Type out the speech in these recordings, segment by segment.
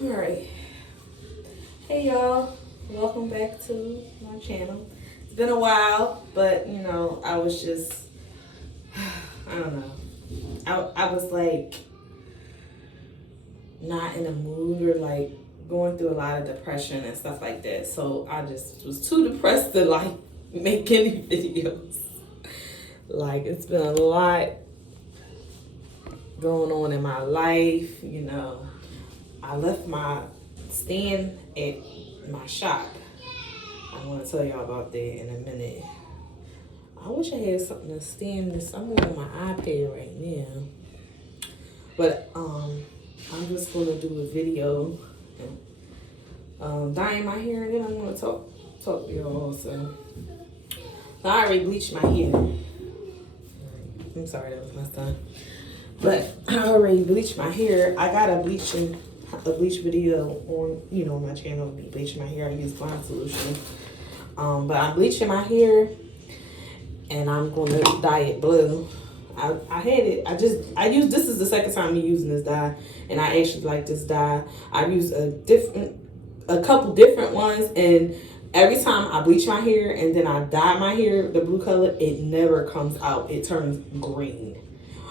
Alright. Hey y'all. Welcome back to my channel. It's been a while, but you know, I was just I don't know. I was like not in a mood or like going through a lot of depression and stuff like that. So I just was too depressed to like make any videos. Like it's been a lot going on in my life, you know. I left my stand at my shop. I want to tell y'all about that in a minute. I wish I had something to stand this. I'm on my iPad right now. But I'm just gonna do a video dyeing my hair, and then I'm gonna talk to y'all also. I already bleached my hair. I'm sorry, that was my son. But I already bleached my hair. I got a bleach video on, you know, my channel. Me bleaching my hair. I use blonde solution. But I'm bleaching my hair, and I'm gonna dye it blue. I had it. I used this is the second time me using this dye, and I actually like this dye. I used a couple different ones, and every time I bleach my hair and then I dye my hair the blue color, it never comes out. It turns green.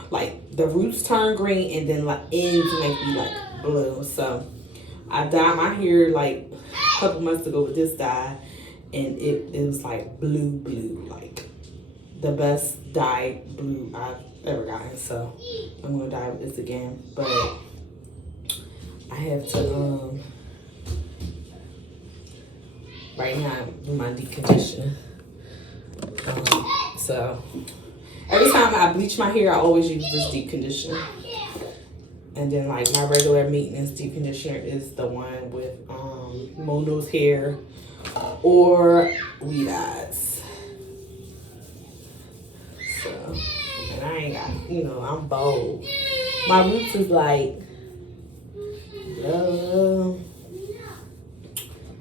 Like the roots turn green, and then like ends make me like blue. So I dyed my hair like a couple months ago with this dye, and it was like blue, like the best dyed blue I've ever gotten. So I'm gonna dye with this again, but I have to right now do my deep conditioning. So every time I bleach my hair, I always use this deep conditioner. And then like my regular maintenance deep conditioner is the one with Mono's hair or Weed Eyes. So, and I ain't got, you know, I'm bold. My roots is like,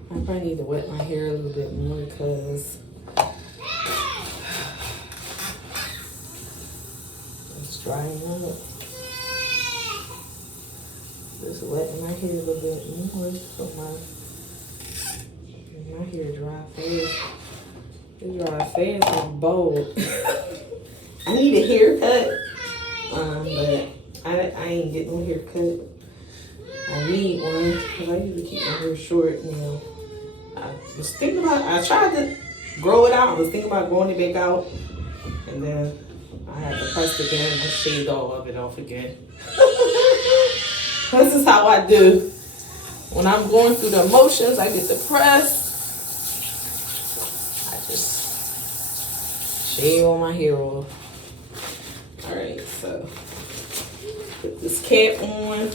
I probably need to wet my hair a little bit more because it's drying up. Just wetting my hair a little bit more so my hair dry fast. It dry fast and bold. I need a haircut, but I ain't getting no haircut. I need one because I usually keep my hair short now. I was thinking about, I tried to grow it out. I was thinking about growing it back out, and then I had to press it again and shaved all of it off again. This is how I do. When I'm going through the emotions, I get depressed. I just shave all my hair off. Alright, so put this cap on.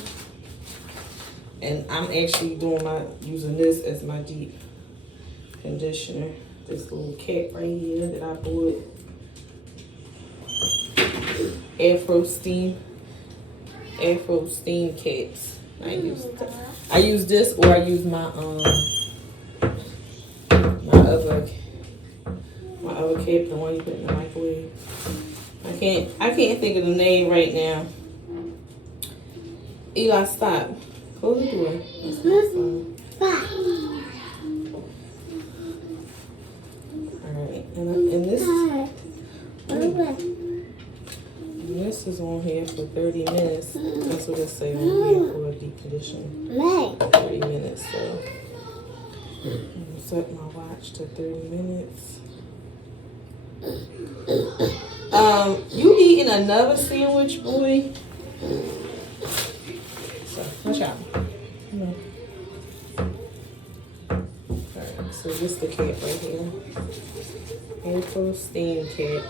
And I'm actually using this as my deep conditioner. This little cap right here that I bought. Afro steam caps. I use this, or I use my other cap, the one you put in the microwave. I can't think of the name right now. Eli, stop. Close the door. Alright, and this is on here for 30 minutes. That's what it say on here for a deep condition. 30 minutes, so I'm gonna set my watch to 30 minutes. You eating another sandwich, boy? So, watch out. No. Alright, so this is the cap right here. Afro steam cap.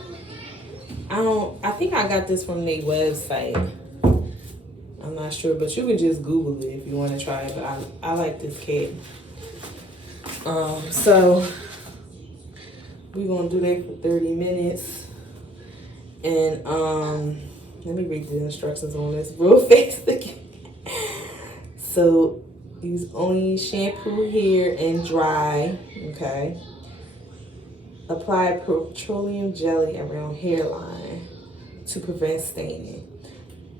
I think I got this from their website. I'm not sure, but you can just Google it if you want to try it. But I like this cap. So we're gonna do that for 30 minutes. And let me read the instructions on this real fast again. So use only shampoo, hair, and dry. Okay. Apply petroleum jelly around hairline to prevent staining.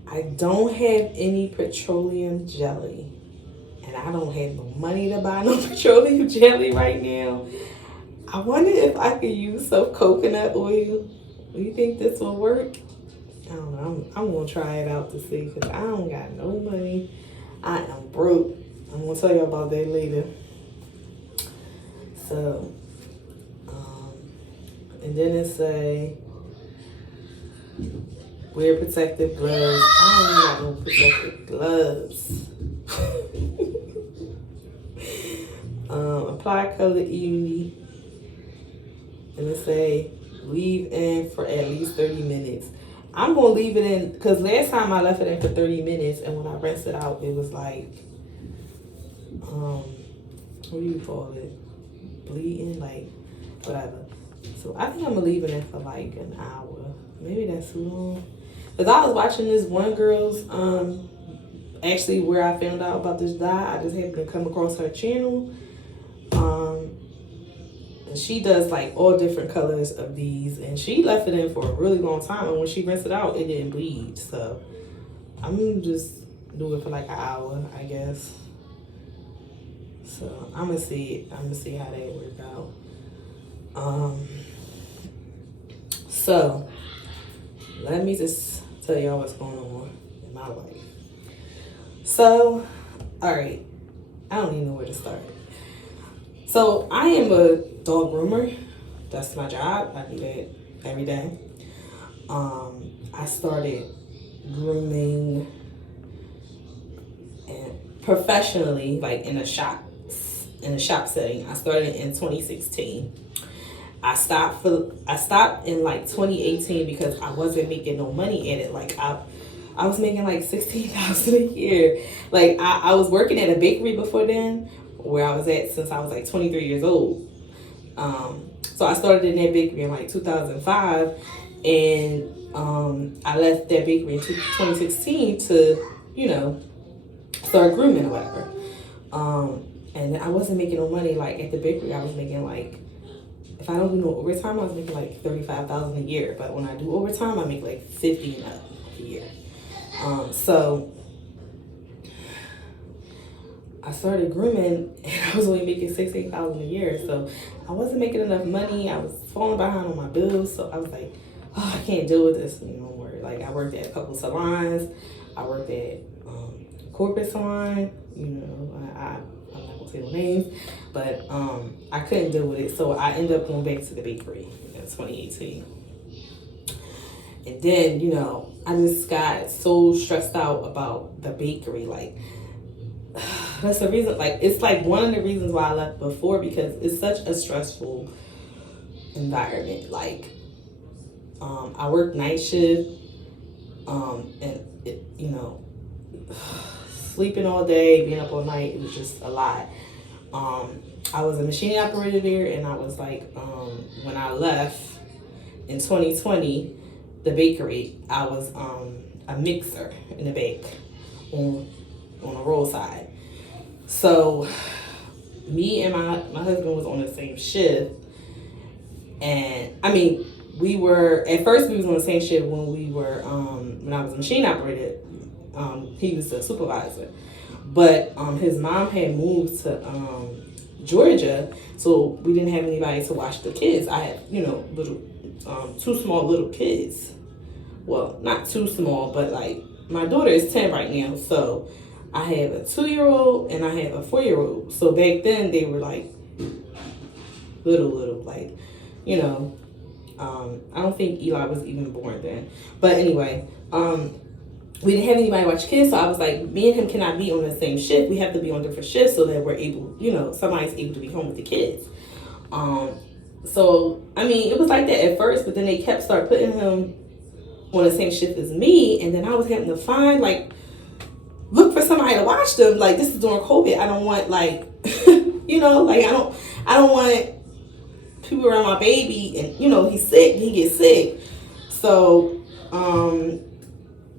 I don't have any petroleum jelly. and I don't have no money to buy no petroleum jelly right now. I wonder if I could use some coconut oil. Do you think this will work? I don't know. I'm gonna try it out to see, because I don't got no money. I am broke. I'm gonna tell you about that later. So, and then it say, wear protective gloves. I don't got no protective gloves. Apply color evenly. And it say, leave in for at least 30 minutes. I'm going to leave it in, because last time I left it in for 30 minutes, and when I rinsed it out, it was like, what do you call it? Bleeding, like, whatever. So I think I'm going to leave it in for like an hour. Maybe that's too long. Because I was watching this one girl's, actually where I found out about this dye, I just happened to come across her channel. And she does like all different colors of these, and she left it in for a really long time, and when she rinsed it out, it didn't bleed. So I'm gonna just do it for like an hour, I guess. So I'm gonna see how that work out. So let me just tell y'all what's going on in my life. So, all right, I don't even know where to start. So I am a dog groomer. That's my job. I do that every day. I started grooming and professionally, like in a shop setting. I started in 2016. I stopped in like 2018 because I wasn't making no money at it. Like I was making like $16,000 a year. Like I was working at a bakery before then, where I was at since I was like 23 years old. So I started in that bakery in like 2005, and I left that bakery in 2016 to, start grooming or whatever. And I wasn't making no money. Like at the bakery, I was making like, if I don't do no overtime, I was making like $35,000 a year. But when I do overtime, I make like 50 and up a year. So I started grooming, and I was only making $16,000 a year. So I wasn't making enough money. I was falling behind on my bills. So I was like, oh, I can't deal with this anymore. Like I worked at a couple salons. I worked at corporate salon. I'm not gonna say no names, but I couldn't deal with it. So I ended up going back to the bakery in 2018. And then, I just got so stressed out about the bakery. Like, that's the reason, like, it's like one of the reasons why I left before, because it's such a stressful environment. Like, I worked night shift, and it, sleeping all day, being up all night, it was just a lot. I was a machine operator there, and I was like, when I left in 2020, the bakery, I was a mixer in the back on the roadside. So me and my husband was on the same shift, and I mean, we were at first we was on the same shift when we were when I was a machine operator. He was the supervisor, but his mom had moved to Georgia, so we didn't have anybody to watch the kids. I had little two small little kids. Well, not too small, but like my daughter is 10 right now, so I have a 2-year-old and I have a 4-year-old. So back then they were like little, like, I don't think Eli was even born then. But anyway, we didn't have anybody watch kids, so I was like, me and him cannot be on the same shift. We have to be on different shifts so that we're able, somebody's able to be home with the kids. So, I mean, it was like that at first, but then they start putting him on the same shift as me, and then I was having to look for somebody to watch them. Like, this is during COVID. I don't want, like, I don't want people around my baby, and, he's sick, he gets sick. So,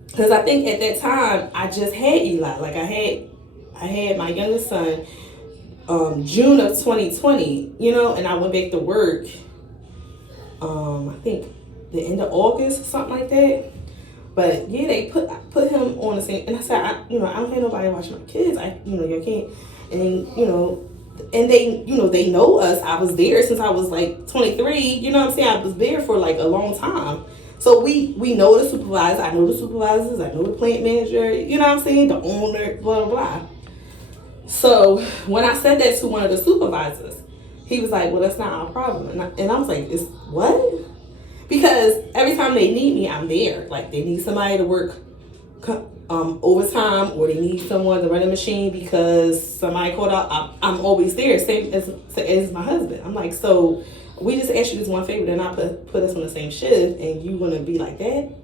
because I think at that time, I just had Eli. Like, I had my youngest son, June of 2020, and I went back to work, I think the end of August or something like that. But yeah, they put him on the same. And I said, I don't have nobody watching my kids. You can't. And and they know us. I was there since I was like 23. You know what I'm saying? I was there for like a long time. So we know the supervisor. I know the supervisors. I know the plant manager. You know what I'm saying? The owner. Blah blah blah. So when I said that to one of the supervisors, he was like, "Well, that's not our problem." And I was like, "It's what?" Because every time they need me, I'm there. Like they need somebody to work overtime, or they need someone to run a machine because somebody called out. I'm always there, same as my husband. I'm like, so we just asked you this one favor, then I put us on the same shift, and you gonna be like that?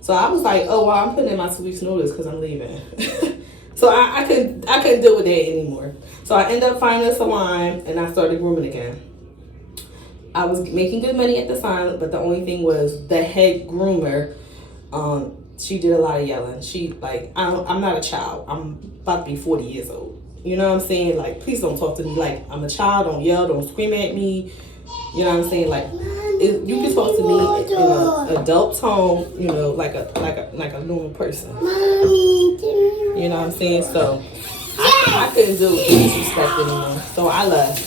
So I was like, oh well, I'm putting in my 2 weeks notice because I'm leaving. So I couldn't deal with that anymore. So I ended up finding a salon, and I started grooming again. I was making good money at the salon, but the only thing was the head groomer. She did a lot of yelling. She like, I'm not a child. I'm about to be 40 years old. You know what I'm saying? Like, please don't talk to me like I'm a child. Don't yell. Don't scream at me. You know what I'm saying? Like, you can talk to me in an adult tone. You know, like a normal person. You know what I'm saying? So I couldn't deal with the disrespect anymore. So I left.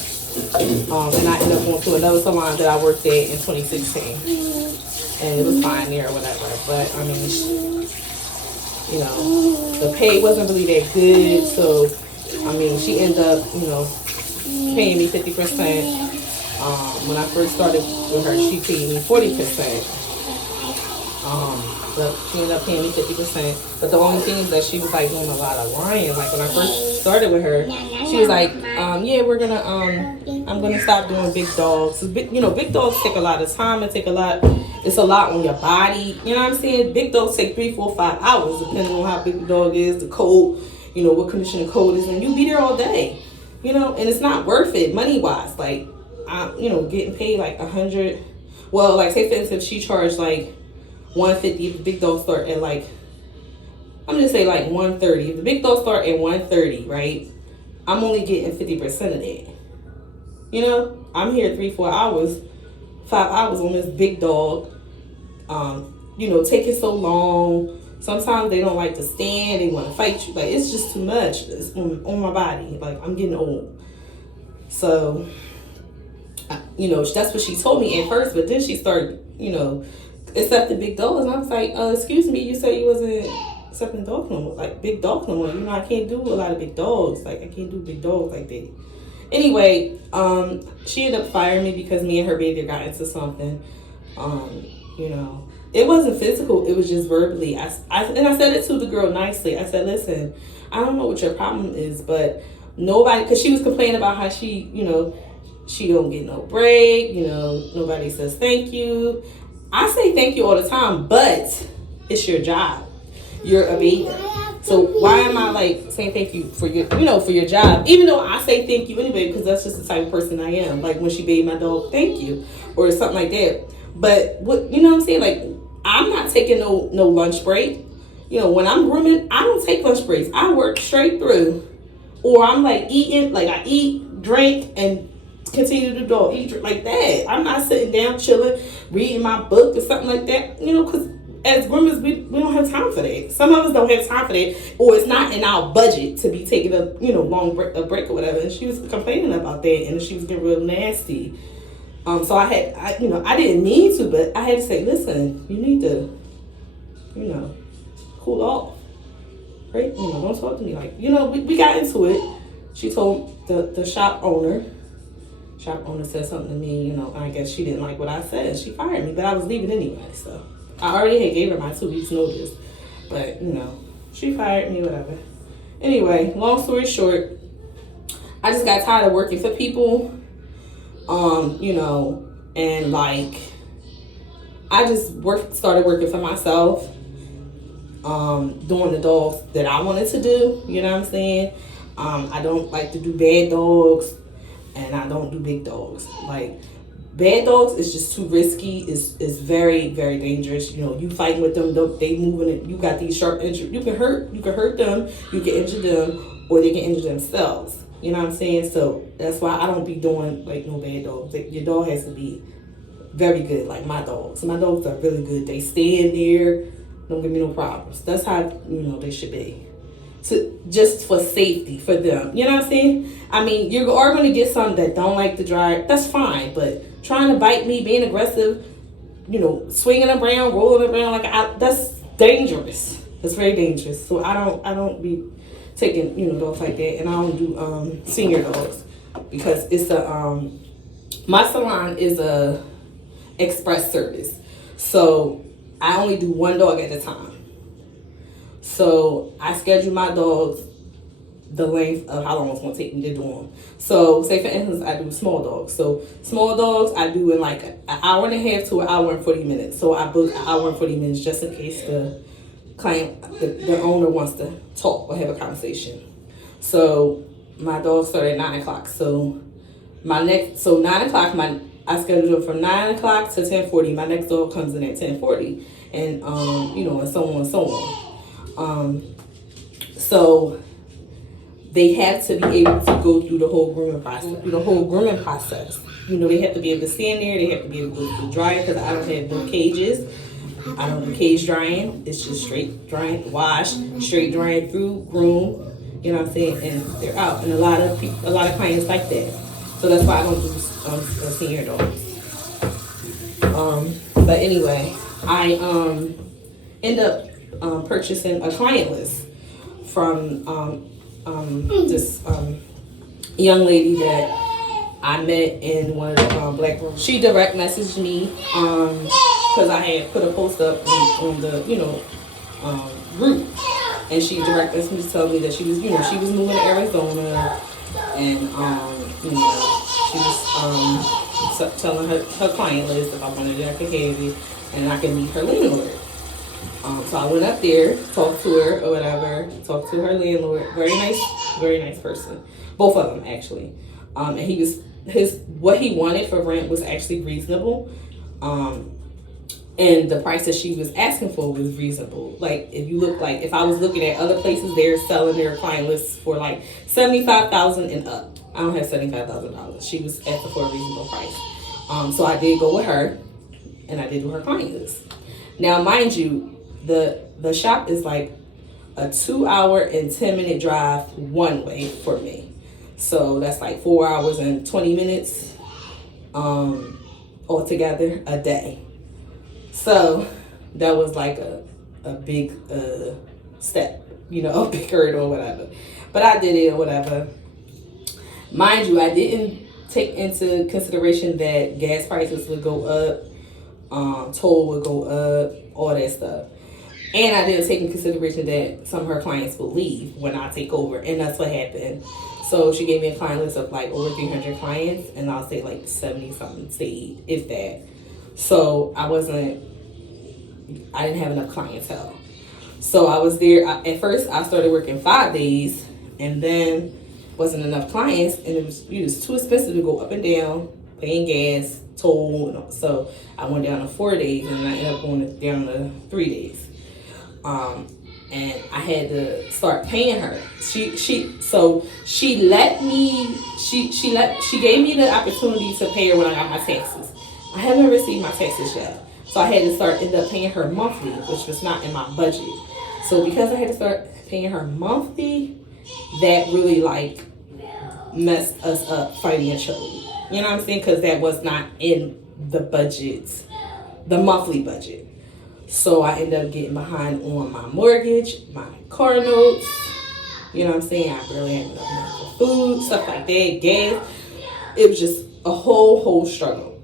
And I ended up going to another salon that I worked at in 2016. And it was fine there or whatever. But, I mean, the pay wasn't really that good. So, I mean, she ended up, paying me 50%. When I first started with her, she paid me 40%. But she ended up paying me 50%. But the only thing is that she was like doing a lot of lying. Like when I first started with her, she was like, yeah, I'm gonna stop doing big dogs. Big dogs take a lot of time and it's a lot on your body. You know what I'm saying? Big dogs take 3, 4, 5 hours depending on how big the dog is, the coat, what condition the coat is, and you be there all day. And it's not worth it money wise. Like getting paid like 100. Well, like say for instance, she charged like 150 if the big dogs start at like, I'm gonna say like 130. If the big dogs start at 130, right? I'm only getting 50% of that. I'm here 3, 4 hours, 5 hours on this big dog. Taking so long. Sometimes they don't like to stand, they want to fight you. Like it's just too much. It's on my body. Like I'm getting old. So that's what she told me at first, but then she started, accepting big dogs, and I was like, excuse me, you said you wasn't accepting dogs no more, like big dogs no more. I can't do a lot of big dogs. Like I can't do big dogs like that. Anyway, she ended up firing me because me and her baby got into something. It wasn't physical, it was just verbally. I said it to the girl nicely. I said, listen, I don't know what your problem is, but nobody, because she was complaining about how she don't get no break, nobody says thank you. I say thank you all the time, but it's your job. You're a baby. So why am I like saying thank you for your job? Even though I say thank you anyway, because that's just the type of person I am. Like when she bathed my dog, thank you, or something like that. But what I'm saying? Like I'm not taking no lunch break. When I'm grooming, I don't take lunch breaks. I work straight through. Or I'm like eating, like I eat, drink, and continue to do eat like that. I'm not sitting down chilling, reading my book or something like that. Because as groomers, we don't have time for that. Some of us don't have time for that, or it's not in our budget to be taking a long break or whatever. And she was complaining about that, and she was getting real nasty. So I didn't mean to, but I had to say, listen, you need to, cool off, right? Don't talk to me like, we got into it. She told the shop owner said something to me, and I guess she didn't like what I said. She fired me, but I was leaving anyway, so I already had gave her my 2 weeks notice, but she fired me, whatever. Anyway, long story short, I just got tired of working for people, and like I just started working for myself, doing the dogs that I wanted to do. You know what I'm saying? I don't like to do bad dogs, and I don't do big dogs. Like bad dogs is just too risky. It's very, very dangerous. You fighting with them, they moving it. You got these sharp injuries. You can hurt them. You can injure them, or they can injure themselves. You know what I'm saying? So that's why I don't be doing like no bad dogs. Your dog has to be very good, like my dogs. My dogs are really good. They stand there. Don't give me no problems. That's how, you know, they should be. Just for safety for them. You know what I'm saying? I mean, you are going to get some that don't like to drive. That's fine. But trying to bite me, being aggressive, you know, swinging around, rolling around that's dangerous. That's very dangerous. So I don't be taking, you know, dogs like that. And I don't do senior dogs because it's my salon is a express service. So I only do one dog at a time. So I schedule my dogs the length of how long it's going to take me to do them. So say for instance, I do small dogs. So small dogs I do in like an hour and a half to an hour and 40 minutes. So I book an hour and 40 minutes just in case the client, the owner wants to talk or have a conversation. So my dogs start at 9 o'clock. So 9 o'clock, I schedule them from 9 o'clock to 10:40. My next dog comes in at 10:40, and you know, and so on and so on. So they have to be able to go through the whole grooming process. You know, they have to be able to stand there. They have to be able to go through the dryer because I don't have no cages. I don't do cage drying. It's just straight drying, wash, straight drying through, groom. You know what I'm saying? And they're out. And a lot of clients like that. So that's why I don't do senior dogs. But anyway, I end up purchasing a client list from this young lady that I met in one of the black rooms. She direct messaged me because I had put a post up on the group, and she direct messaged me to tell me that she was moving to Arizona, and she was telling her client list if I wanted it, I could have it, and I could meet her landlord. So I went up there, talked to her or whatever, talked to her landlord. Very nice person. Both of them actually. And what he wanted for rent was actually reasonable. And the price that she was asking for was reasonable. Like if I was looking at other places, they're selling their client lists for like $75,000 and up. I don't have $75,000. She was asking for a reasonable price. So I did go with her, and I did do her client list. Now, mind you, the shop is like a 2-hour and 10-minute drive one way for me. So that's like 4 hours and 20 minutes altogether a day. So that was like a big step, a big hurdle or whatever. But I did it or whatever. Mind you, I didn't take into consideration that gas prices would go up, toll would go up, all that stuff. And I didn't take into consideration that some of her clients would leave when I take over, and that's what happened. So she gave me a client list of like over 300 clients, and I'll say like 70-something stayed, if that. So I didn't have enough clientele. So I was there. At first, I started working 5 days, and then wasn't enough clients, and it was too expensive to go up and down, paying gas, toll. So I went down to 4 days, and I ended up going down to 3 days. And I had to start paying her. She gave me the opportunity to pay her when I got my taxes. I haven't received my taxes yet. So I had to end up paying her monthly, which was not in my budget. So because I had to start paying her monthly, that really messed us up financially. You know what I'm saying? Because that was not in the budget, the monthly budget. So I ended up getting behind on my mortgage, my car notes. You know what I'm saying? I barely had enough money for food, stuff like that, gas. It was just a whole struggle.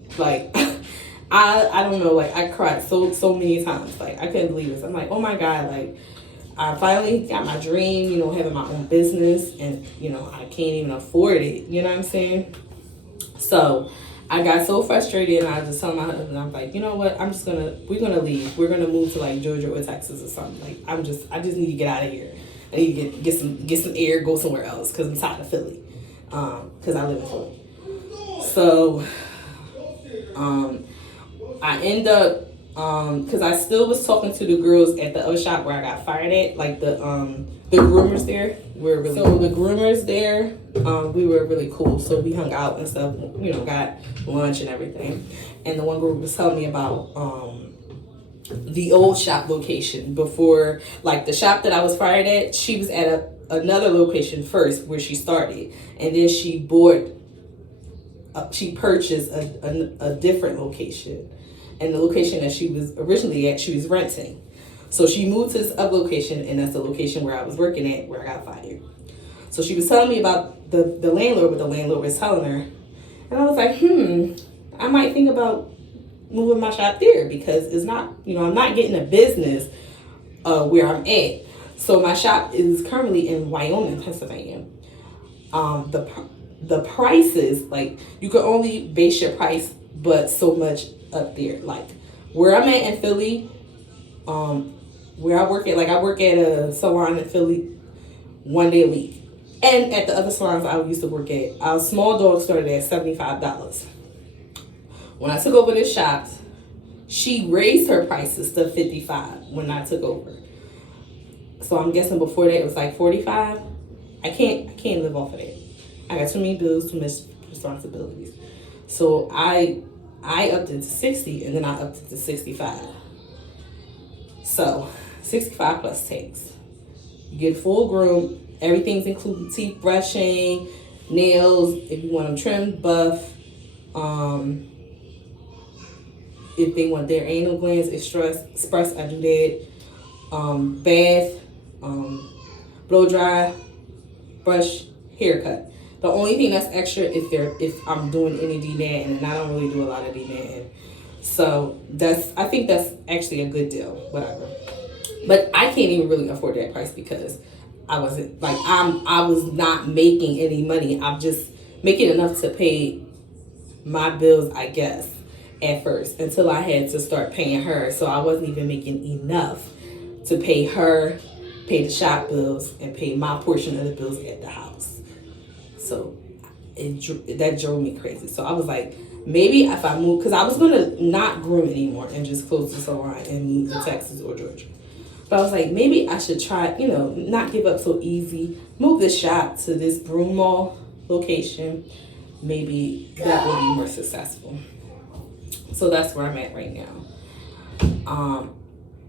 I don't know, I cried so many times. I couldn't believe this. I'm like, oh my God, I finally got my dream, having my own business, and, I can't even afford it. You know what I'm saying? So I got so frustrated, and I just told my husband, I'm like, you know what? We're going to leave. We're going to move to Georgia or Texas or something. I just need to get out of here. I need to get some air, go somewhere else, because I'm tired of Philly. Because I live in Philly. So, I end up, because I still was talking to the girls at the other shop where I got fired at, the groomers there were really cool. The groomers there, we were really cool. So we hung out and stuff, got lunch and everything. And the one group was telling me about the old shop location before, like the shop that I was fired at. She was at another location first where she started, and then she purchased a different location, and the location that she was originally at, she was renting. So she moved to this other location, and that's the location where I was working at, where I got fired. So she was telling me about the landlord, what the landlord was telling her, and I was like, I might think about moving my shop there, because it's not, I'm not getting a business where I'm at. So my shop is currently in Wyoming, Pennsylvania. The prices, like, you can only base your price but so much up there. Like where I'm at in Philly, where I work at, like I work at a salon in Philly 1 day a week. And at the other salons I used to work at, our small dog started at $75. When I took over this shop, she raised her prices to $55 when I took over. So I'm guessing before that it was like $45. I can't live off of that. I got too many bills, too much responsibilities. So I upped it to 60, and then I upped it to 65. So 65 plus tax. You get full groom. Everything's included: teeth brushing, nails, if you want them trimmed, buff. If they want their anal glands express, I do that. Bath, blow dry, brush, haircut. The only thing that's extra if I'm doing any denatting, and I don't really do a lot of denatting. So I think that's actually a good deal, whatever. But I can't even really afford that price, because I was not making any money. I'm just making enough to pay my bills, I guess, at first, until I had to start paying her. So I wasn't even making enough to pay her, pay the shop bills, and pay my portion of the bills at the house. So that drove me crazy. So I was like, maybe if I move, because I was going to not groom anymore and just close the salon and move to Texas or Georgia. But I was like, maybe I should try, not give up so easy, move the shop to this Broom Mall location. Maybe that will be more successful. So that's where I'm at right now.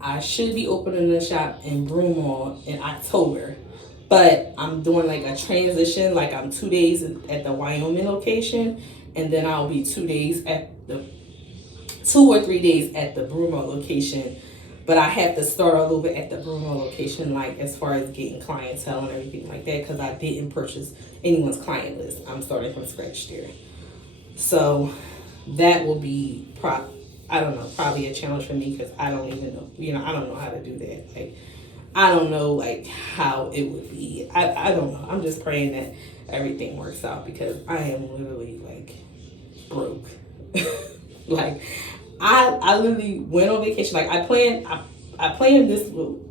I should be opening the shop in Broom Mall in October, but I'm doing like a transition. Like I'm 2 days at the Wyoming location, and then I'll be 2 or 3 days at the Broom Mall location. But I have to start all over at the Groomer location, like as far as getting clientele and everything like that, because I didn't purchase anyone's client list. I'm starting from scratch there. So that will be, probably a challenge for me, because I don't even know, I don't know how to do that. Like, I don't know, like, how it would be. I don't know. I'm just praying that everything works out, because I am literally, like, broke. Like, I literally went on vacation. Like I planned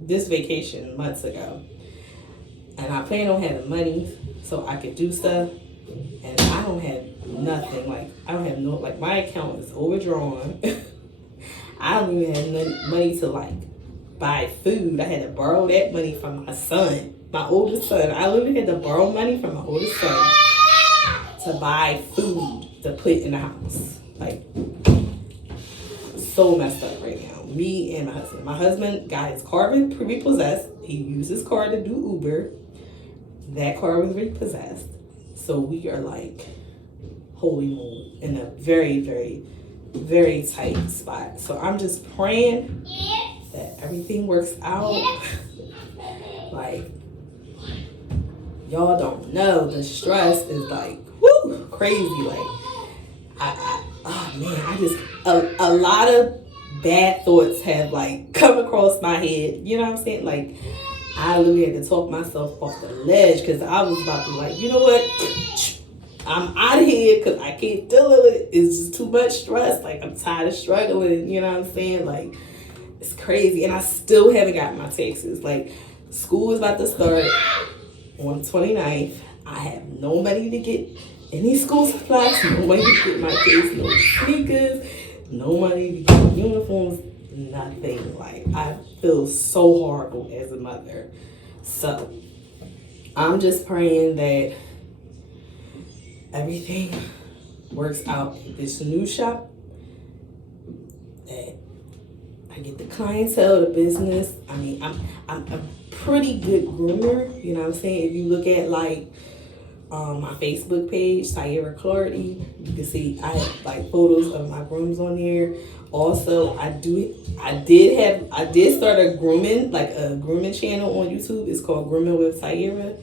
this vacation months ago, and I planned on having money so I could do stuff, and I don't have nothing. Like I don't have my account is overdrawn. I don't even have money to like buy food. I had to borrow that money from my son, my oldest son. I literally had to borrow money from my oldest son to buy food to put in the house. Like, so messed up right now. Me and my husband. My husband got his car repossessed. He used his car to do Uber. That car was repossessed. So we are like, holy moly, in a very, very, very tight spot. So I'm just praying that everything works out. Like, y'all don't know, the stress is like, whoo, crazy. Like, oh man, I just, a lot of bad thoughts have like come across my head. You know what I'm saying? Like, I literally had to talk myself off the ledge, because I was about to like, you know what? I'm out of here, because I can't deal with it. It's just too much stress. Like, I'm tired of struggling. You know what I'm saying? Like, it's crazy. And I still haven't gotten my taxes. Like, school is about to start on the 29th. I have no money to get any school supplies, no money to get my kids no sneakers, no money to get uniforms, nothing. Like, I feel so horrible as a mother. So I'm just praying that everything works out at this new shop, that I get the clientele, the business. I mean, I'm a pretty good groomer. You know what I'm saying? If you look at like my Facebook page, Sierra Clardy, you can see I have like photos of my grooms on there. Also, I did start a grooming channel on YouTube. It's called Grooming with Sierra.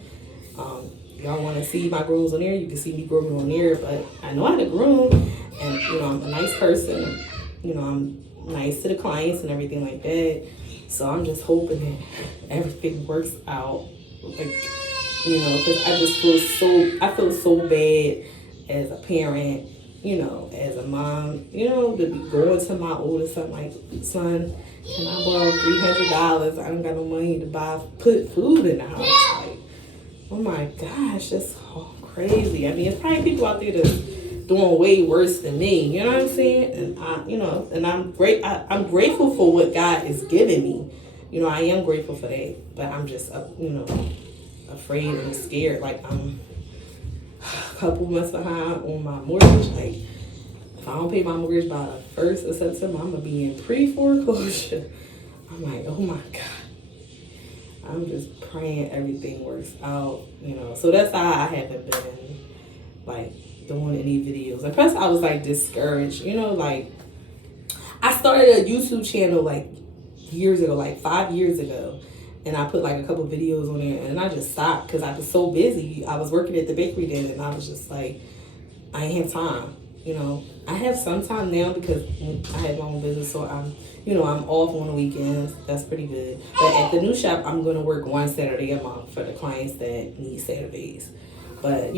Y'all want to see my grooms on there, you can see me grooming on there. But I know how to groom, and I'm a nice person. I'm nice to the clients and everything like that. So I'm just hoping that everything works out. Like, because I feel so bad as a parent, as a mom, to be going to my oldest son like, son, can I borrow $300? I don't got no money to put food in the house. Like, oh my gosh, that's so crazy. I mean, it's probably people out there that's doing way worse than me. You know what I'm saying? And I'm grateful for what God is giving me. I am grateful for that, but I'm just, afraid and scared. Like, I'm a couple months behind on my mortgage. Like, if I don't pay my mortgage by the 1st of September, I'm gonna be in pre-foreclosure. I'm like, oh my God. I'm just praying everything works out, So that's how I haven't been, like, doing any videos. And plus, I was, like, discouraged. Like, I started a YouTube channel, like, years ago, like 5 years ago. And I put, like, a couple videos on there. And I just stopped because I was so busy. I was working at the bakery then. And I was just like, I ain't have time. I have some time now because I have my own business. So I'm off on the weekends. That's pretty good. But at the new shop, I'm going to work one Saturday a month for the clients that need Saturdays. But,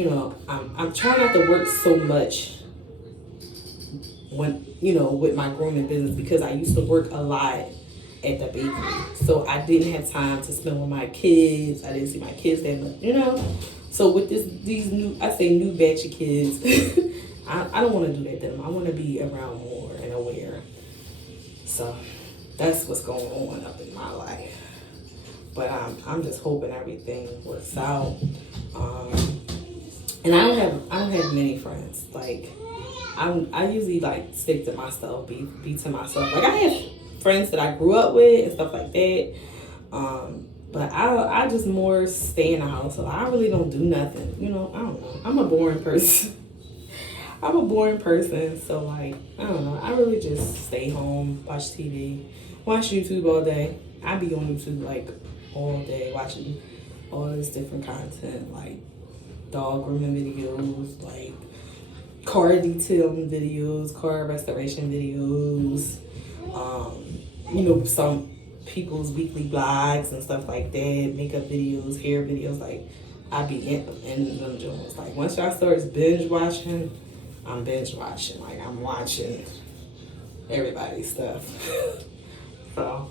I'm trying not to work so much when, with my grooming business, because I used to work a lot at the bakery. So I didn't have time to spend with my kids. I didn't see my kids that much, So with these new batch of kids, I don't want to do that to them. I want to be around more and aware. So that's what's going on up in my life. But I'm just hoping everything works out. And I don't have many friends. Like, I usually like stick to myself, be to myself. Like, I have friends that I grew up with and stuff like that. But I just more stay in the house. So I really don't do nothing. I don't know. I'm a boring person. So, like, I don't know. I really just stay home, watch TV, watch YouTube all day. I be on YouTube, like, all day, watching all this different content, like dog grooming videos, like car detailing videos, car restoration videos, some people's weekly blogs and stuff like that, makeup videos, hair videos. Like, I be in them joints. Like, once y'all starts binge watching, I'm binge watching. Like, I'm watching everybody's stuff. So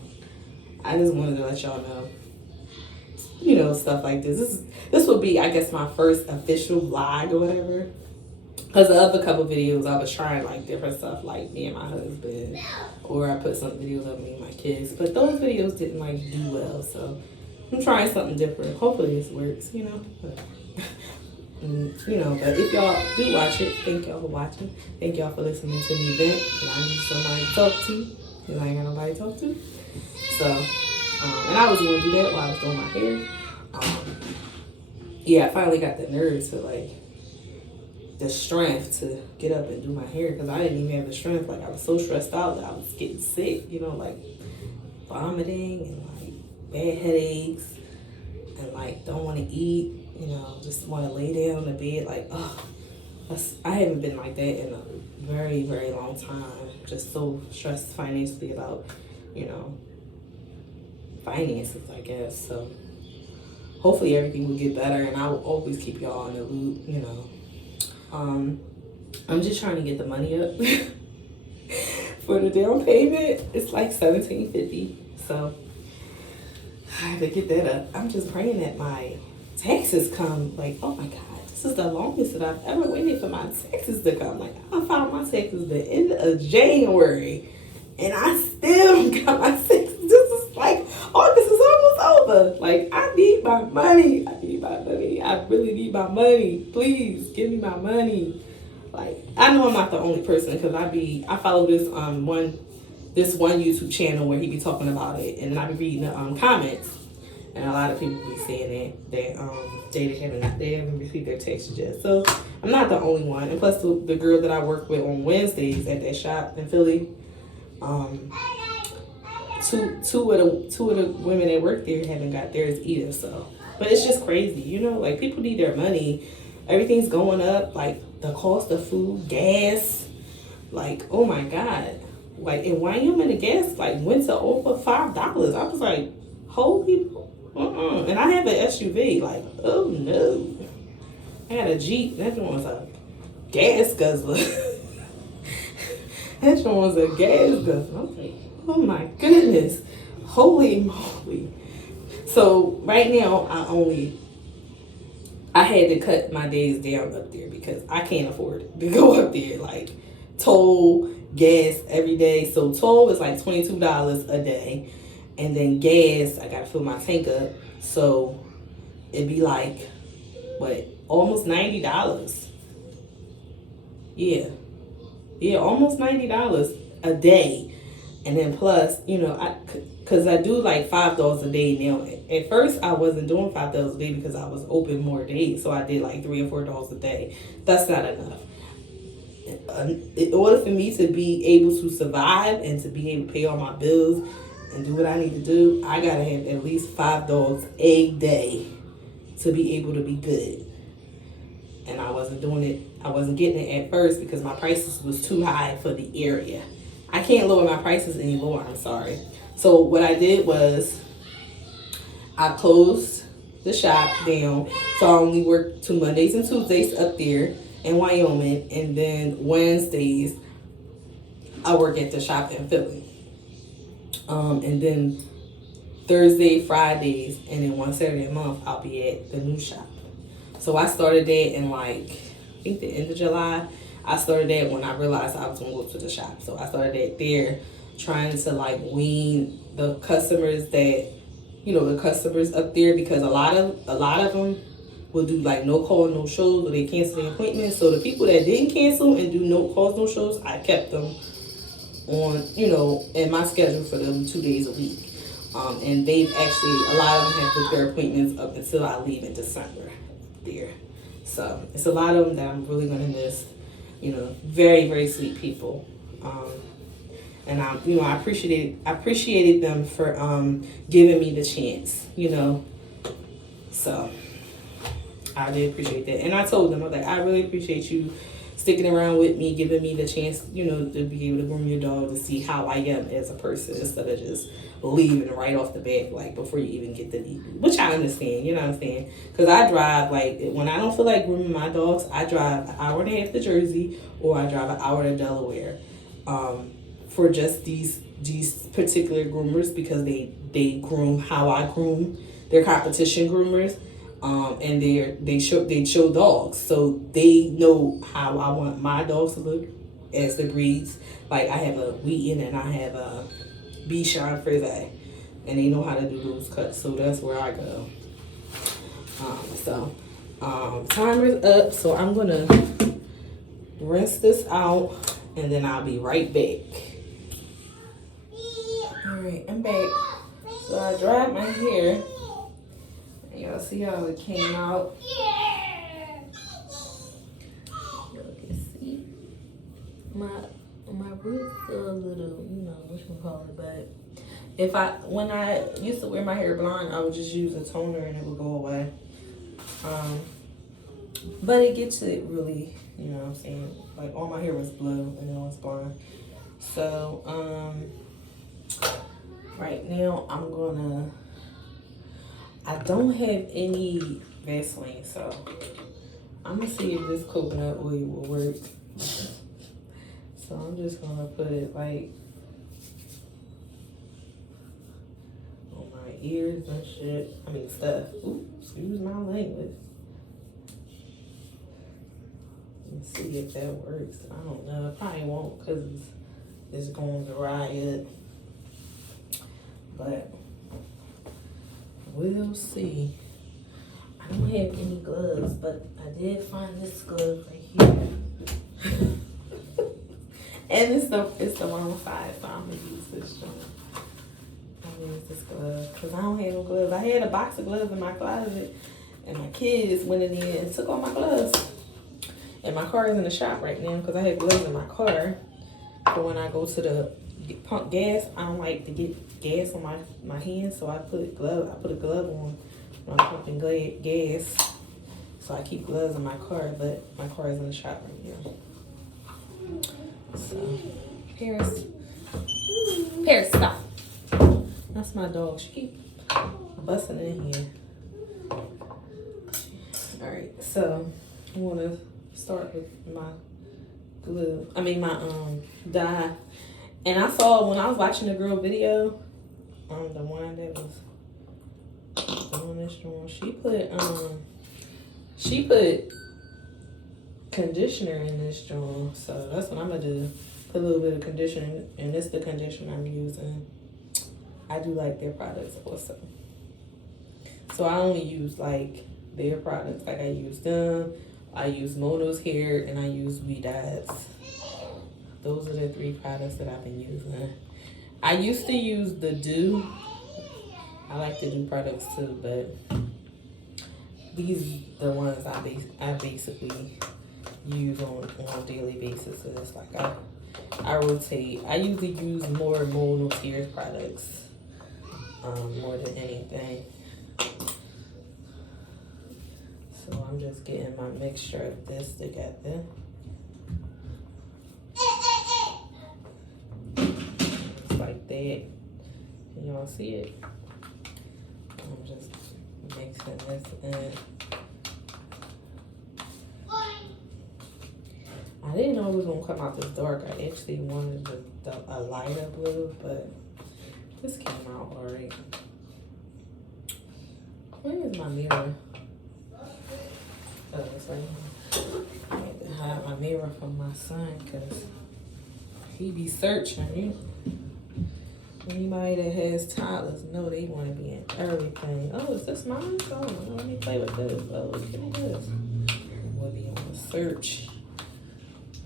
I just wanted to let y'all know, stuff like this. This would be, I guess, my first official vlog or whatever. Because the other couple videos, I was trying, like, different stuff, like me and my husband. Or I put some videos of me and my kids. But those videos didn't, like, do well. So I'm trying something different. Hopefully this works, But, but if y'all do watch it, thank y'all for watching. Thank y'all for listening to me vent. And I need somebody to talk to. Because I ain't got nobody to talk to. So, and I was going to do that while I was doing my hair. I finally got the nerve to, like, the strength to get up and do my hair, because I didn't even have the strength. Like, I was so stressed out that I was getting sick, like vomiting and like bad headaches and like don't want to eat, just want to lay down in the bed. Like, I haven't been like that in a very, very long time. Just so stressed financially about, finances, I guess. So hopefully everything will get better, and I will always keep y'all in the loop, I'm just trying to get the money up for the down payment. It's like $1,750, so I have to get that up. I'm just praying that my taxes come. Like, oh my God, this is the longest that I've ever waited for my taxes to come. Like, I filed my taxes the end of January, and I still got my taxes. This is like, August is almost over. Like, I need my money. I really need my money. Please give me my money. Like, I know I'm not the only person, because I follow this this one YouTube channel where he be talking about it, and I be reading the comments, and a lot of people be saying that they haven't received their texts yet. So I'm not the only one, and plus the girl that I work with on Wednesdays at that shop in Philly, two of the women that work there haven't got theirs either. So, but it's just crazy, you know, like people need their money. Everything's going up, like the cost of food, gas, like oh my god, like in Wyoming the gas like went to over $5. I was like, holy, and I have an SUV, like oh no, I had a Jeep. That one was a gas guzzler. That one was a gas guzzler. I was like, oh my goodness, holy moly. So right now I had to cut my days down up there because I can't afford to go up there. Like toll, gas every day. So toll is like $22 a day, and then gas I gotta fill my tank up. So it'd be like what, almost $90. Yeah, almost $90 a day. And then plus, you know, because I do like $5 a day now. At first, I wasn't doing $5 a day because I was open more days. So I did like $3 or $4 a day. That's not enough. In order for me to be able to survive and to be able to pay all my bills and do what I need to do, I got to have at least $5 a day to be able to be good. And I wasn't doing it. I wasn't getting it at first because my prices was too high for the area. I can't lower my prices anymore, I'm sorry. So what I did was I closed the shop down. So I only work 2 Mondays and Tuesdays up there in Wyoming. And then Wednesdays, I work at the shop in Philly. And then Thursday, Fridays, and then one Saturday a month, I'll be at the new shop. So I started that in like, I think the end of July. I started that when I realized I was going to go to the shop. So I started that there, trying to like wean the customers that, you know, the customers up there, because a lot of them will do like no call, no shows, or they cancel the appointments. So the people that didn't cancel and do no calls, no shows, I kept them on, you know, in my schedule for them 2 days a week. And they've actually, a lot of them have booked their appointments up until I leave in December there. So it's a lot of them that I'm really going to miss. You know, very, very sweet people. And I appreciated them for giving me the chance, you know. So I did appreciate that. And I told them, I was like, I really appreciate you sticking around with me, giving me the chance, you know, to be able to groom your dog, to see how I am as a person, instead of just leaving right off the bat, like before you even get to leave. Which I understand, you know what I'm saying? Because I drive, like, when I don't feel like grooming my dogs, I drive an hour and a half to Jersey, or I drive an hour to Delaware, for just these particular groomers, because they groom how I groom. They're competition groomers, and they show dogs, so they know how I want my dogs to look as the breeds. Like I have a Wheaton and I have a Bichon Frise, and they know how to do those cuts, so that's where I go. Timer's up, so I'm gonna rinse this out, and then I'll be right back. Alright, I'm back. So I dried my hair, and y'all see how it came out. Y'all can see my roots are a little, you know, what you call it, but when I used to wear my hair blonde, I would just use a toner and it would go away. But it gets it really, you know what I'm saying, like all my hair was blue and now it's blonde. So right now I don't have any Vaseline, so I'm gonna see if this coconut oil will work. So I'm just gonna put it like on my ears and shit. I mean stuff. Ooh, excuse my language. Let's see if that works. I don't know. It probably won't because it's going to dry up. But we'll see. I don't have any gloves, but I did find this glove right here. And it's the wrong size, so I'm gonna use this glove because I don't have no gloves. I had a box of gloves in my closet, and my kids went in there and took all my gloves. And my car is in the shop right now because I have gloves in my car. But when I go to the pump gas, I don't like to get gas on my hands, so I put a glove on when I'm pumping gas. So I keep gloves in my car, but my car is in the shop right now. So Paris, stop. That's my dog. She keep busting in here. All right, so I want to start with my glue. My dye. And I saw when I was watching the girl video, the one that was on this one, she put conditioner in this joint. So that's what I'm gonna do. Put a little bit of conditioner, and this is the conditioner I'm using. I do like their products also. So I only use like their products. Like I use them, I use Mono's hair, and I use We Dyes. Those are the 3 products that I've been using. I used to use the Dew. I like the Dew products too, but these are the ones I basically use on a daily basis. So it's like I rotate. I usually use more Mono's hair products more than anything. So I'm just getting my mixture of this together. Just like that. Can y'all see it? I'm just mixing this in. I didn't know it was gonna come out this dark. I actually wanted a lighter blue, but this came out alright. Where is my mirror? Oh, it's right here. I had to hide my mirror from my son because he be searching. Anybody that has toddlers know they want to be in everything. Oh, is this mine? Oh, let me play with this. Oh, look at this. We'll be on the search.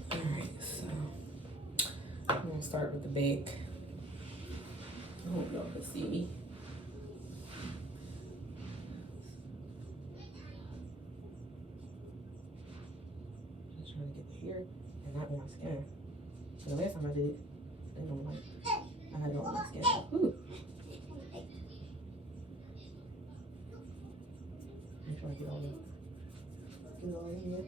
Alright, so I'm going to start with the back. I hope y'all can see me. Just trying to get the hair and not on my skin. The last time I did it, they don't like it. I had it on my skin. Ooh. I'm trying to get all in here.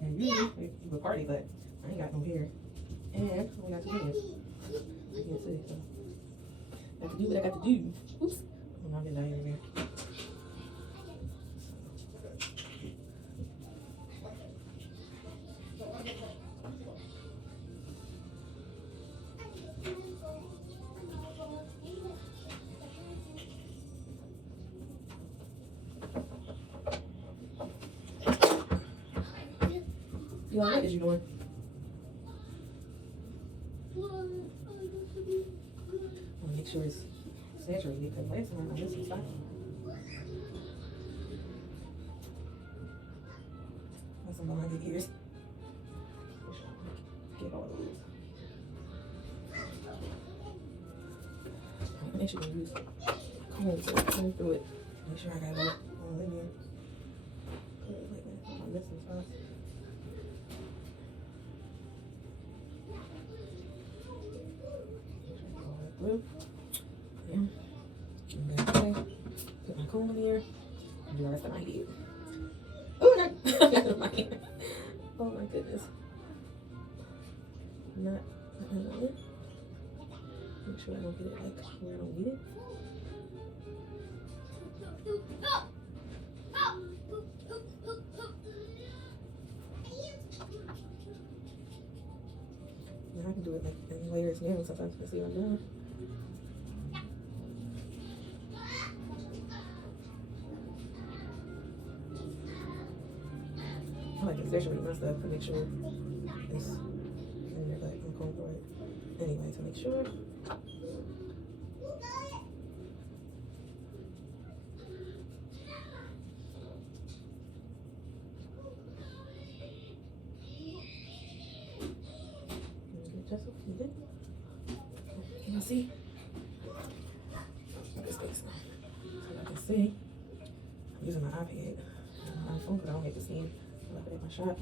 And usually we keep a party, but I ain't got no hair. And I only got 2 hands. I can't see, so I have to do what I got to do. Oops. I'm not getting that hair here. What is you doing? I want to make sure it's saturated because last time I missed some stuff. That's some behind the ears. Get all of these. Make sure you use comb to comb through it. Make sure I got it all in there. I'm missing stuff. Through. Yeah. Okay. Put my comb in here. And do the rest of my hair. Oh, no. My hair. Oh my goodness. Not another. Make sure I don't get it like where I don't need it. Now I can do it like in layers now. Sometimes you can see what I'm doing. I like to saturate my stuff to make sure it's in there, like I'm going for it. Anyway, to make sure. see? This face now. So y'all can see. I'm using my iPad. My phone, because I don't get to see it. I left it at my shop.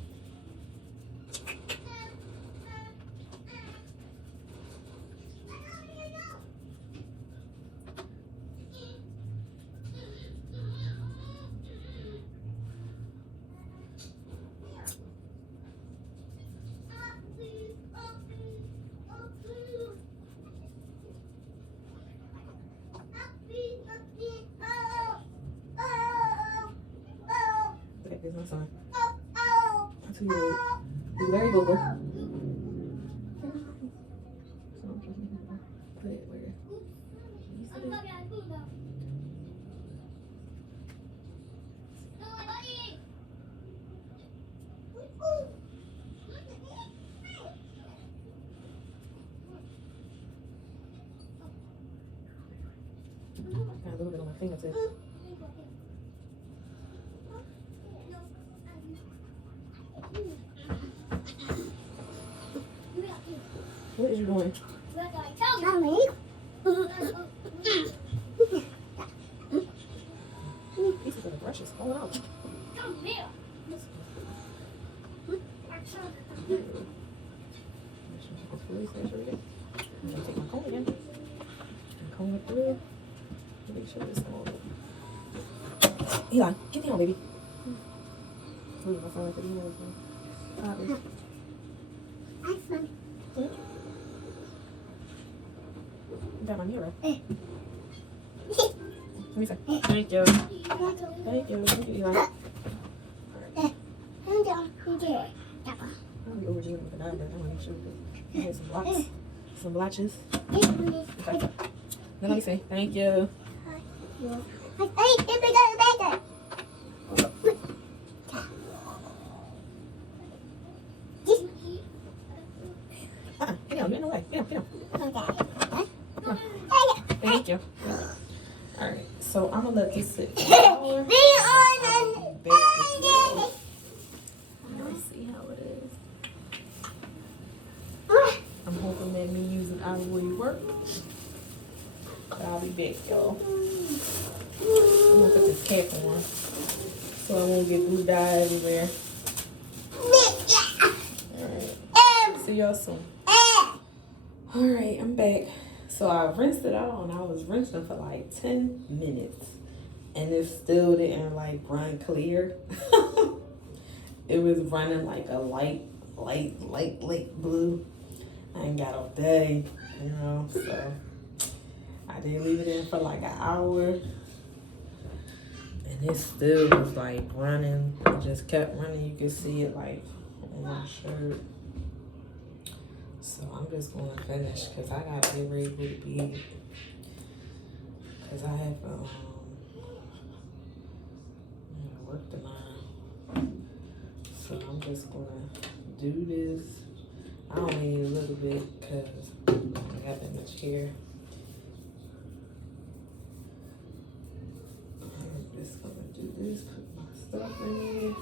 There's my son. That's who you are. He's very vocal. Put it where? Got a little bit on my fingertips. What is you doing? Tell me. Pieces of the brushes falling out. Come here. It's really saturated. I'm gonna take my comb again and comb it through. Make sure it's all. Eli, get down, baby. Oh, my son like the Excellent. You got my mirror. Let me see. Thank you. Thank you. Thank you, Eli. I'll be overdoing it with the dog, but I want to make sure that I had some blocks. Some blotches. Okay. Now let me see. Thank you. Get down. Get in the way. Get down. Thank you. Alright, so I'm going to let this sit. Let's see how it is. I'm hoping that me using oil work. But I'll be back, y'all. I'm going to put this cap on so I won't get blue dye everywhere. Alright, see y'all soon. Alright, I'm back. So I rinsed it out and I was rinsing for like 10 minutes. And it still didn't like run clear. It was running like a light blue. I ain't got all day, you know, so I did leave it in for like an hour. And it still was like running. It just kept running. You could see it like on my shirt. So I'm just going to finish because I got to get ready to be. Because I have work tomorrow. So I'm just going to do this. I only need a little bit because I got that much hair. I'm just going to do this, put my stuff in here.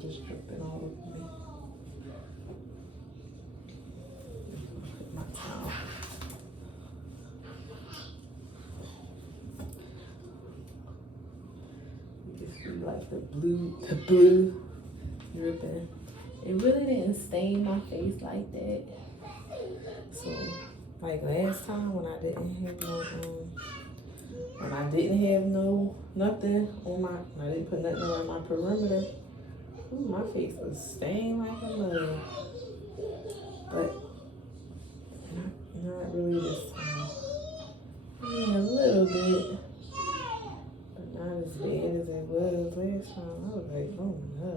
Just dripping all over me. Put my towel. You can see like the blue dripping. It really didn't stain my face like that. So like last time when I didn't have nothing on my, I didn't put nothing on my perimeter. Ooh, my face was stained like a mug. But not really this time. I mean, a little bit. But not as bad as it was last time. I was like, oh no.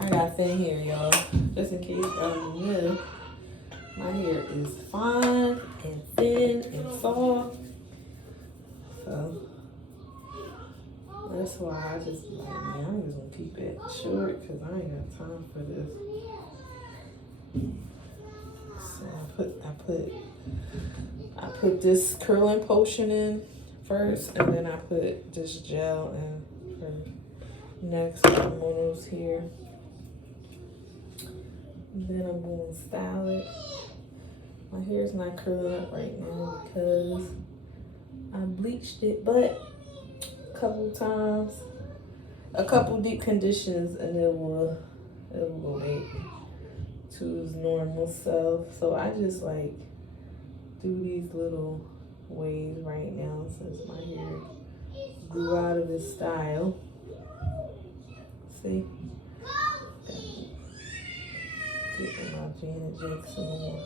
I got thin hair, y'all. Just in case y'all knew. My hair is fine and thin and soft. So that's why I just like, man, I'm just gonna keep it short because I ain't got time for this. So I put this curling potion in first, and then I put this gel in for next on those here. And then I'm going to style it. My hair's not curling up right now because I bleached it, but a couple times, a couple deep conditions, and it will go back to its normal self. So I just like do these little waves right now since my hair grew out of its style. See? Getting my Janet Jackson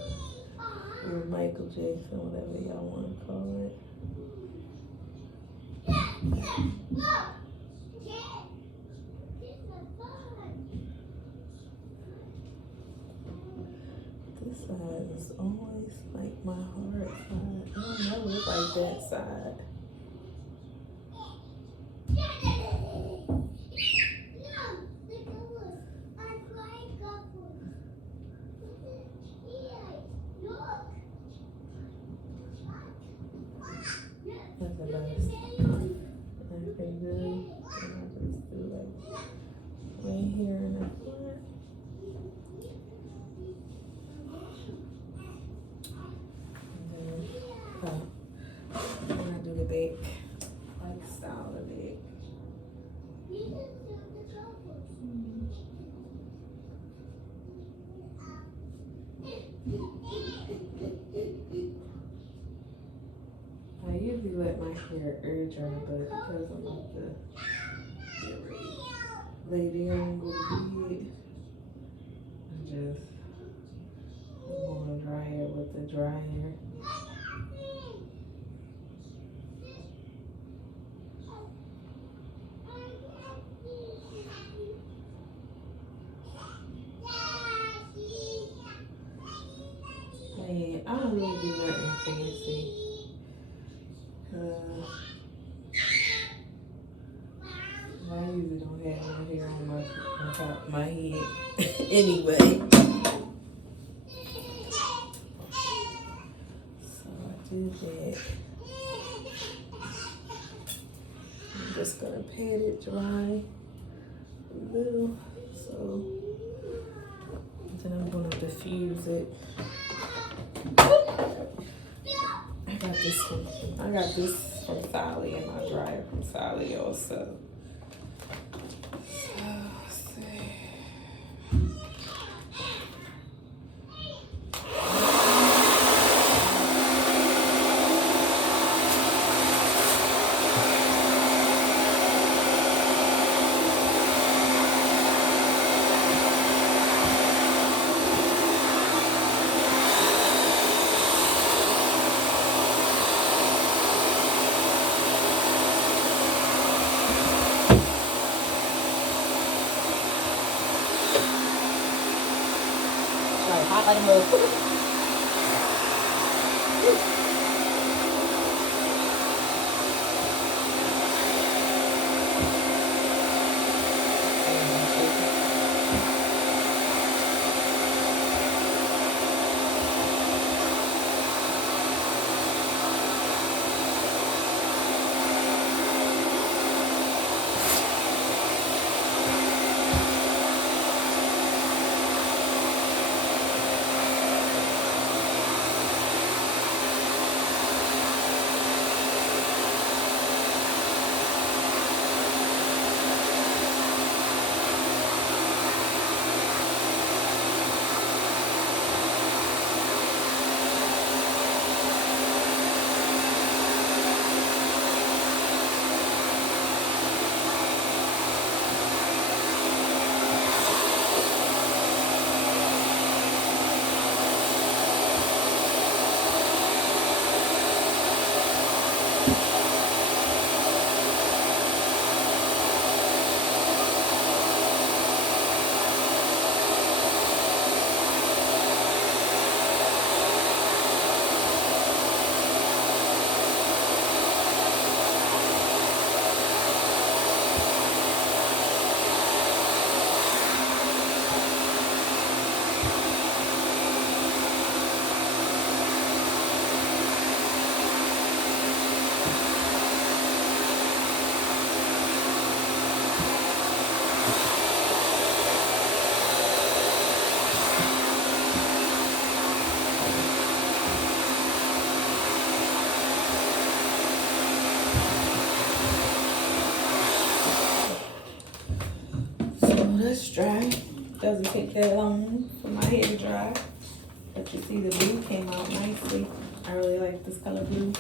or Michael Jackson, whatever y'all want to call it. This side is always like my hard side. I don't never look like that side. That's the best I can do. And I just do like right here in the front. And then I do the back, like style the back. I usually let my hair air dry, but because I'm about to get ready, lay down and go to bed, I'm going to dry it with the dryer. And I don't really do nothing fancy. I usually don't have my hair on top of my head anyway. So I did that. I'm just gonna pat it dry a little. So then I'm gonna diffuse it. I got this from Sally and my dryer from Sally also. Let's see. Hot like a motherfucker. doesn't take that long for my hair to dry. But you see the blue came out nicely. I really like this color blue.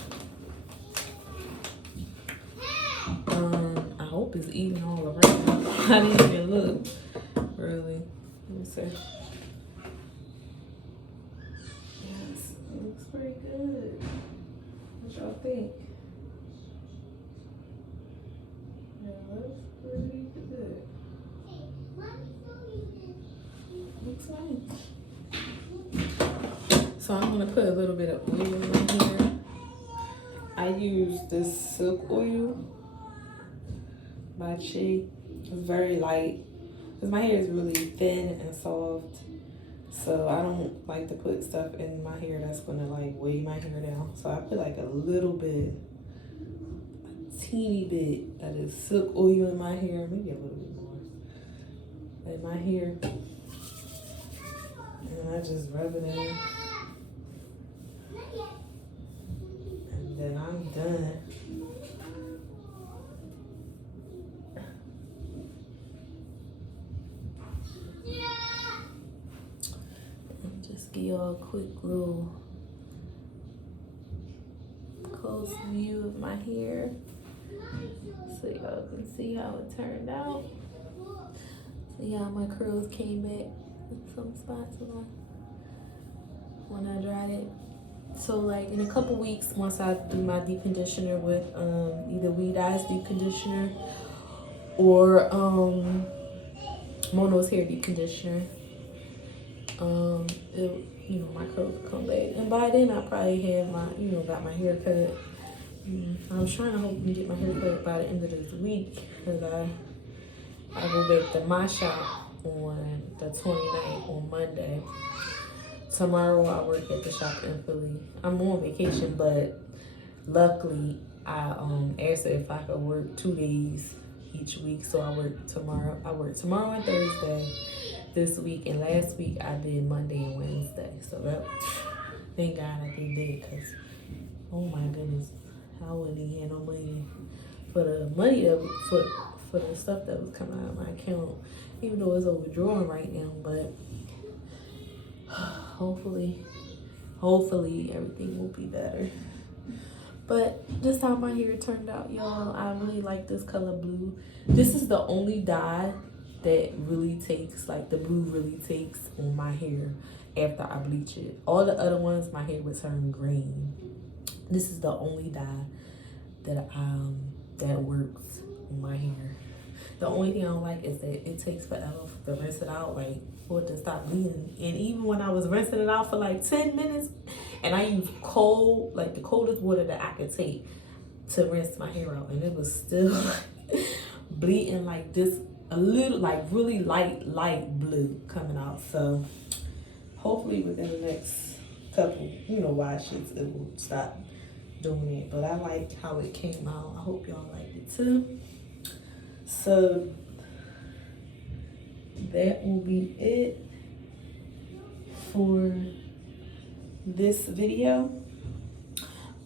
I hope it's even all around. I didn't even look, really. Let me see. Yes, it looks pretty good. What y'all think? It looks pretty good. Looks nice. So I'm gonna put a little bit of oil in here. I use this silk oil by Chit. It's very light because my hair is really thin and soft, so I don't like to put stuff in my hair that's gonna like weigh my hair down. So I put like a little bit, a teeny bit of this silk oil in my hair, maybe a little bit more in my hair, and I just rub it in, and then I'm done. Give y'all a quick little close view of my hair so y'all can see how it turned out. See how my curls came back in some spots when I dried it. So like in a couple weeks, once I do my deep conditioner with either Weed Eyes deep conditioner or Mono's hair deep conditioner, my curls will come back, and by then I probably have my, got my hair cut. I'm trying to hope and get my hair cut by the end of this week because I go back to my shop on the 29th on Monday. Tomorrow I work at the shop in Philly. I'm on vacation, but luckily I asked if I could work 2 days each week, so I work tomorrow. And Thursday this week, and last week I did Monday and Wednesday. So that, thank God I did that, because oh my goodness, I wouldn't even have no money for the money that for the stuff that was coming out of my account, even though it's overdrawn right now. But hopefully everything will be better. But this how my hair turned out, y'all. I really like this color blue. This is the only dye that really takes, like the blue really takes on my hair after I bleach it. All the other ones, my hair would turn green. This is the only dye that works on my hair. The only thing I don't like is that it takes forever to rinse it out, like for it to stop bleeding. And even when I was rinsing it out for like 10 minutes, and I used cold, like the coldest water that I could take to rinse my hair out, and it was still bleeding like this, a little, like really light blue coming out. So hopefully within the next couple, washes, it will stop doing it. But I like how it came out. I hope y'all like it too. So that will be it for this video.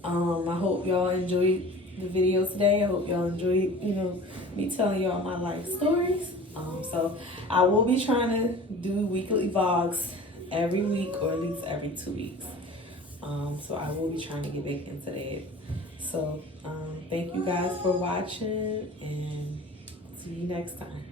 I hope y'all enjoyed the video today. I hope y'all enjoyed, me telling y'all my life stories. So I will be trying to do weekly vlogs every week, or at least every 2 weeks. So I will be trying to get back into that. So thank you guys for watching, and see you next time.